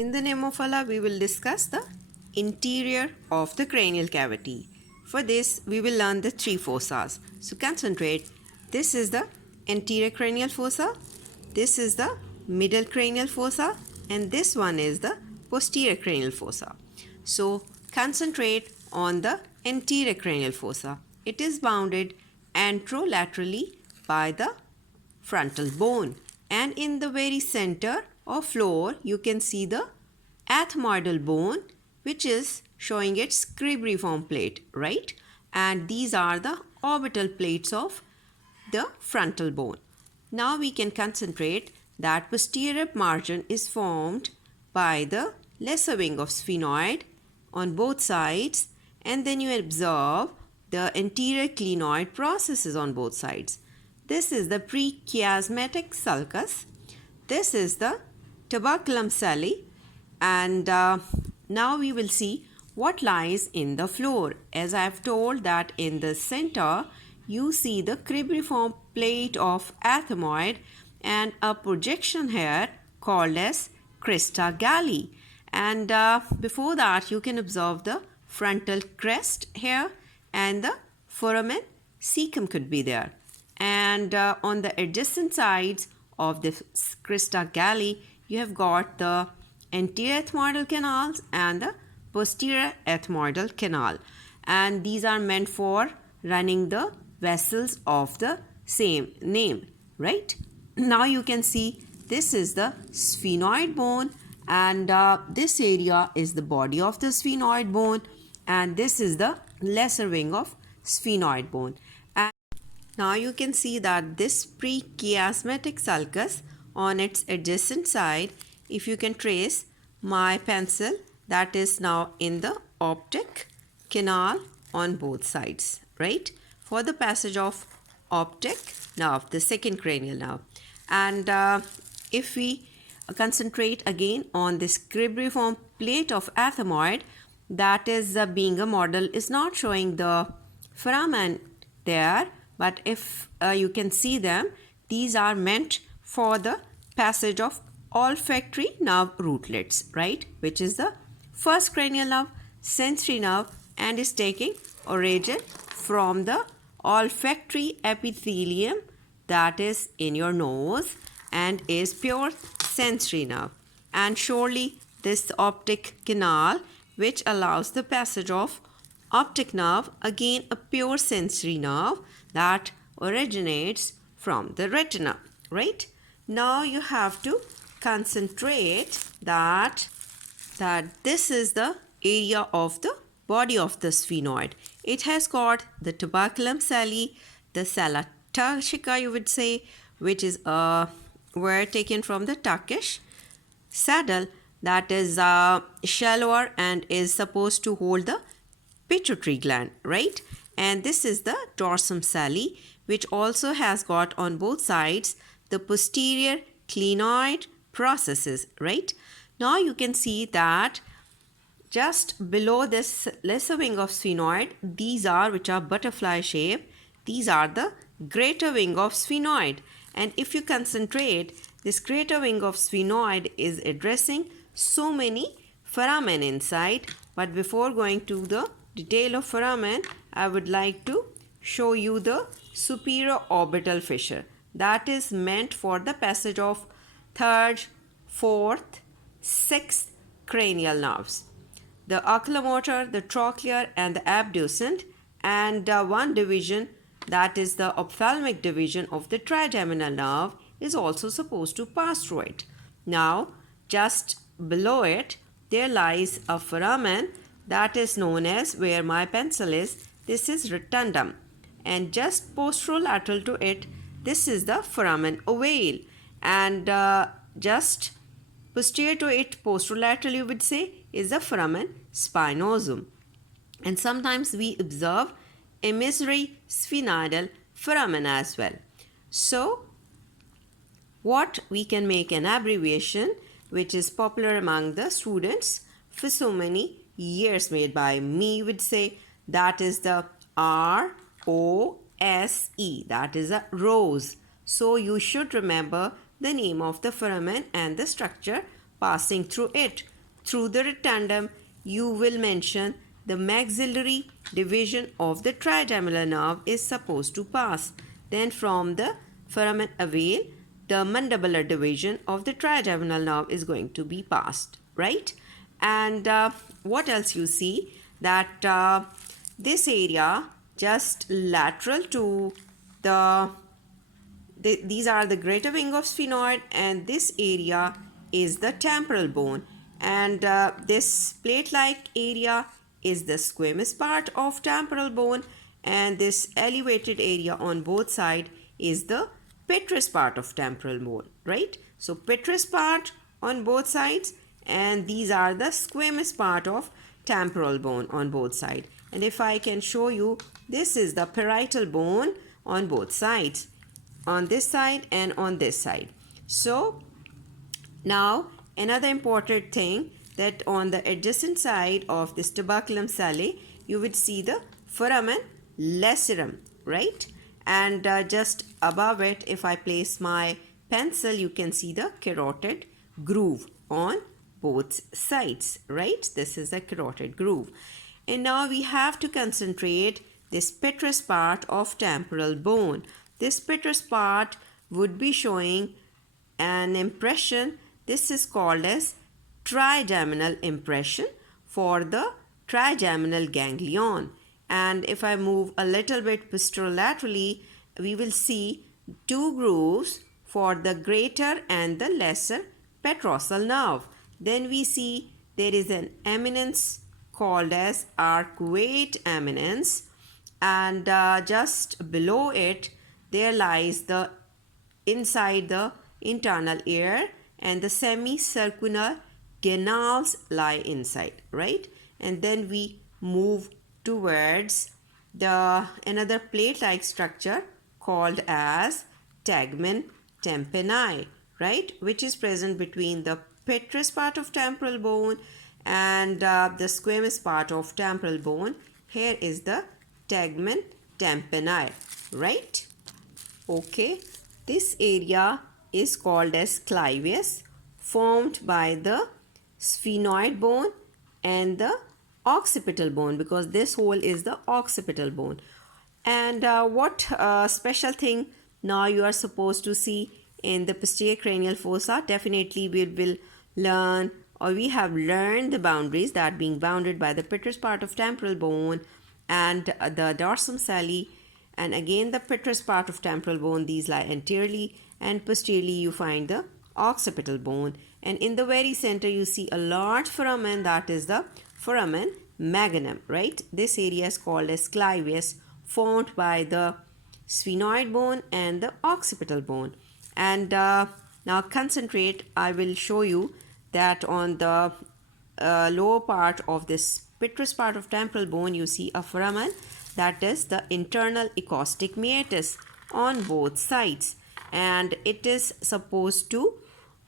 In the name of Allah, we will discuss the interior of the cranial cavity. For this, we will learn the three fossas. So concentrate. This is the anterior cranial fossa, this is the middle cranial fossa, and this one is the posterior cranial fossa. So concentrate on the anterior cranial fossa. It is bounded anterolaterally by the frontal bone, and in the very center or floor you can see the ethmoidal bone, which is showing its cribriform plate, right? And these are the orbital plates of the frontal bone. Now we can concentrate that posterior margin is formed by the lesser wing of sphenoid on both sides, and then you observe the anterior clinoid processes on both sides. This is the prechiasmatic sulcus. This is the tuberculum sali, and now we will see what lies in the floor. As I have told that in the center you see the cribriform plate of ethmoid and a projection here called as crista galli. And before that you can observe the frontal crest here, and the foramen cecum could be there. And on the adjacent sides of the crista galli you have got the anterior ethmoidal canals and the posterior ethmoidal canal, and these are meant for running the vessels of the same name, right? Now you can see this is the sphenoid bone, and this area is the body of the sphenoid bone, and this is the lesser wing of sphenoid bone. And now you can see that this prechiasmatic sulcus on its adjacent side, if you can trace my pencil, that is now in the optic canal on both sides, right? For the passage of optic nerve, the second cranial nerve. And if we concentrate again on this cribriform plate of ethmoid, that is being a model, is not showing the foramen there, but if you can see them, these are meant for the passage of olfactory nerve rootlets, right, which is the first cranial nerve, sensory nerve, and is taking origin from the olfactory epithelium that is in your nose and is pure sensory nerve. And surely this optic canal, which allows the passage of optic nerve, again a pure sensory nerve that originates from the retina, right? Now you have to concentrate that this is the area of the body of the sphenoid. It has got the tuberculum sali, the sala turcica you would say, which is a word taken from the Turkish saddle, that is shallower and is supposed to hold the pituitary gland, right? And this is the dorsum sali, which also has got on both sides the posterior clinoid processes, right? Now you can see that just below this lesser wing of sphenoid, these are, which are butterfly shape, these are the greater wing of sphenoid. And if you concentrate, this greater wing of sphenoid is addressing so many foramen inside. But before going to the detail of foramen, I would like to show you the superior orbital fissure that is meant for the passage of third, fourth, sixth cranial nerves, the oculomotor, the trochlear, and the abducent, and one division, that is the ophthalmic division of the trigeminal nerve, is also supposed to pass through it. Now just below it there lies a foramen that is known as, where my pencil is, this is rotundum, and just posterolateral to it, this is the foramen ovale, and just posterior to it, posterolateral you would say, is the foramen spinosum. And sometimes we observe emissary sphenoidal foramen as well. So what we can make an abbreviation which is popular among the students for so many years, made by me, would say, that is the ROSE, that is a rose. So you should remember the name of the foramen and the structure passing through it. Through the retandum, you will mention the maxillary division of the trigeminal nerve is supposed to pass. Then from the foramen avail, the mandibular division of the trigeminal nerve is going to be passed, right? And what else you see? That this area just lateral to these are the greater wing of sphenoid, and this area is the temporal bone, and this plate-like area is the squamous part of temporal bone, and this elevated area on both sides is the petrous part of temporal bone, right? So petrous part on both sides, and these are the squamous part of temporal bone on both sides. And if I can show you, this is the parietal bone on both sides, on this side and on this side. So now another important thing, that on the adjacent side of this tuberculum sale, you would see the foramen lacerum, right? And just above it, if I place my pencil, you can see the carotid groove on both sides, right? This is a carotid groove. And now we have to concentrate this petrous part of temporal bone. This petrous part would be showing an impression. This is called as trigeminal impression for the trigeminal ganglion. And if I move a little bit posterolaterally, we will see two grooves for the greater and the lesser petrosal nerve. Then we see there is an eminence called as arcuate eminence, and just below it there lies the inside the internal ear, and the semicircular canals lie inside, right? And then we move towards the another plate-like structure called as tegmen tympani, right, which is present between the petrous part of temporal bone and the squamous part of temporal bone. Here is the tegmen tympani, right? Okay, this area is called as clivus, formed by the sphenoid bone and the occipital bone, because this hole is the occipital bone. And what special thing now you are supposed to see in the posterior cranial fossa? Definitely we will learn, or we have learned, the boundaries, that being bounded by the petrous part of temporal bone and the dorsum sali, and again the petrous part of temporal bone. These lie anteriorly, and posteriorly you find the occipital bone, and in the very center you see a large foramen, that is the foramen magnum, right? This area is called as clivus, formed by the sphenoid bone and the occipital bone. And now concentrate, I will show you that on the lower part of this petrous part of temporal bone you see a foramen, that is the internal acoustic meatus on both sides, and it is supposed to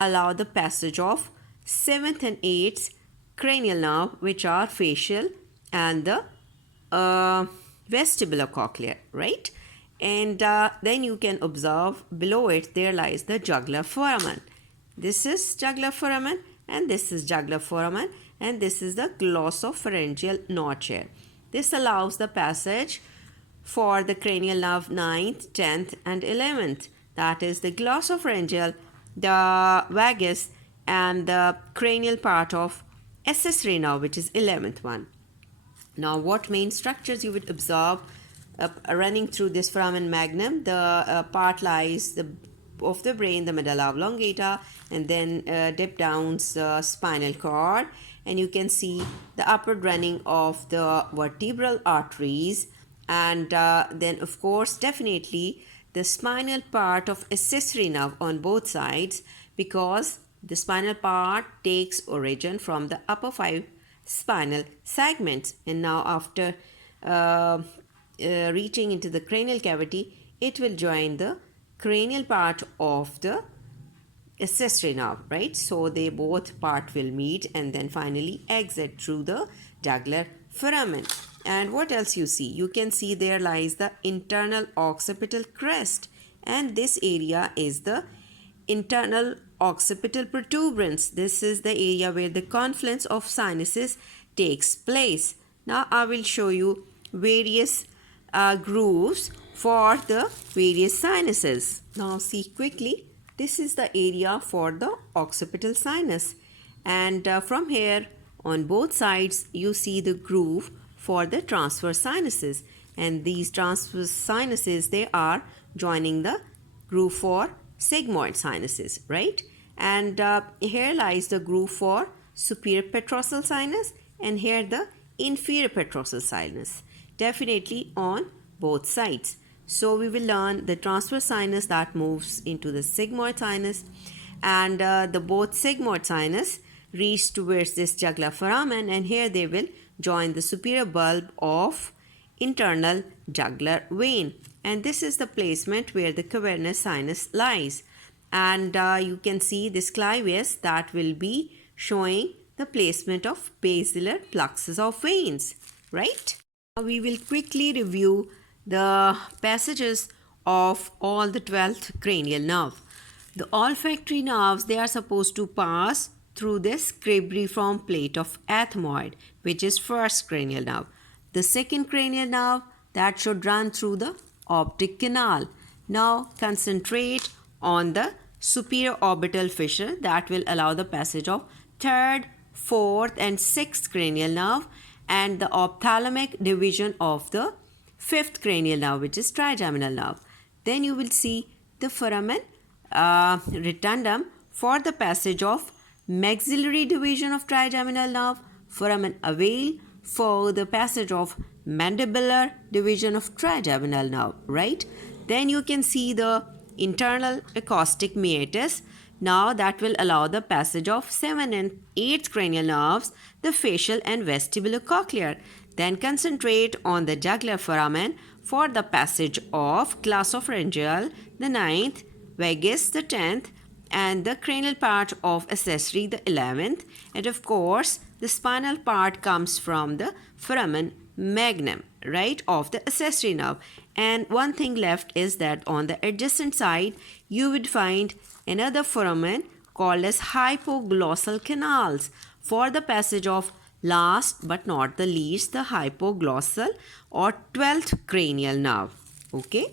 allow the passage of 7th and 8th cranial nerve, which are facial and the vestibulocochlear, right? And then you can observe below it there lies the jugular foramen. This is jugular foramen, and this is jugular foramen, and this is the glossopharyngeal notch here. This allows the passage for the cranial nerve 9th, 10th and 11th, that is the glossopharyngeal, the vagus and the cranial part of accessory nerve, which is 11th one. Now what main structures you would observe running through this foramen magnum? The part lies of the brain, the medulla oblongata, and then dip down the spinal cord, and you can see the upward running of the vertebral arteries, and then of course definitely the spinal part of accessory nerve on both sides, because the spinal part takes origin from the upper 5 spinal segments. And now after reaching into the cranial cavity, it will join the cranial part of the accessory nerve, right? So they both part will meet and then finally exit through the jugular foramen. And what else you see? You can see there lies the internal occipital crest, and this area is the internal occipital protuberance. This is the area where the confluence of sinuses takes place. Now I will show you various grooves for the various sinuses. Now see quickly, this is the area for the occipital sinus, and from here on both sides you see the groove for the transverse sinuses, and these transverse sinuses, they are joining the groove for sigmoid sinuses, right? And here lies the groove for superior petrosal sinus, and here the inferior petrosal sinus, definitely on both sides. So we will learn the transverse sinus that moves into the sigmoid sinus, and the both sigmoid sinus reach towards this jugular foramen, and here they will join the superior bulb of internal jugular vein, and this is the placement where the cavernous sinus lies. And you can see this clivus that will be showing the placement of basilar plexus of veins, right? Now we will quickly review the passages of all the 12th cranial nerve. The olfactory nerves, they are supposed to pass through this cribriform plate of ethmoid, which is first cranial nerve. The second cranial nerve, that should run through the optic canal. Now concentrate on the superior orbital fissure that will allow the passage of third, fourth and sixth cranial nerve, and the ophthalmic division of the fifth cranial nerve, which is trigeminal nerve. Then you will see the foramen rotundum for the passage of maxillary division of trigeminal nerve, foramen ovale for the passage of mandibular division of trigeminal nerve, right? Then you can see the internal acoustic meatus. Now that will allow the passage of 7th and 8th cranial nerves, the facial and vestibulocochlear. Then concentrate on the jugular foramen for the passage of glossopharyngeal, the 9th, vagus, the 10th, and the cranial part of accessory, the 11th. And of course, the spinal part comes from the foramen magnum, right, of the accessory nerve. And one thing left is that on the adjacent side, you would find another foramen called as hypoglossal canals for the passage of last but not the least, the hypoglossal or 12th cranial nerve. Okay.